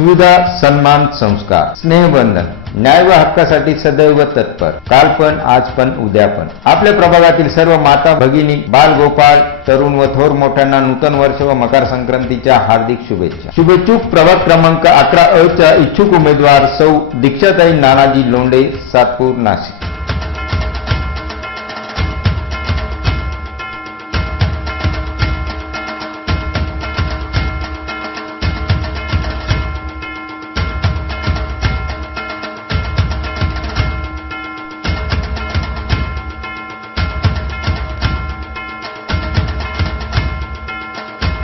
सुविधा, सन्मान, संस्कार, स्नेहबंधन, न्याय व हक्कासाठी सदैव तत्पर. काल पण, आज पण, उद्या पण. आपल्या प्रभागातील सर्व माता भगिनी, बाल गोपाळ, तरुण व थोर मोठ्यांना नूतन वर्ष व मकर संक्रांतीच्या हार्दिक शुभेच्छा. शुभेच्छुक प्रभाग क्रमांक 11 अ च्या इच्छुक उमेदवार सौ दीक्षाताई नानाजी लोंढे, सातपूर, नाशिक.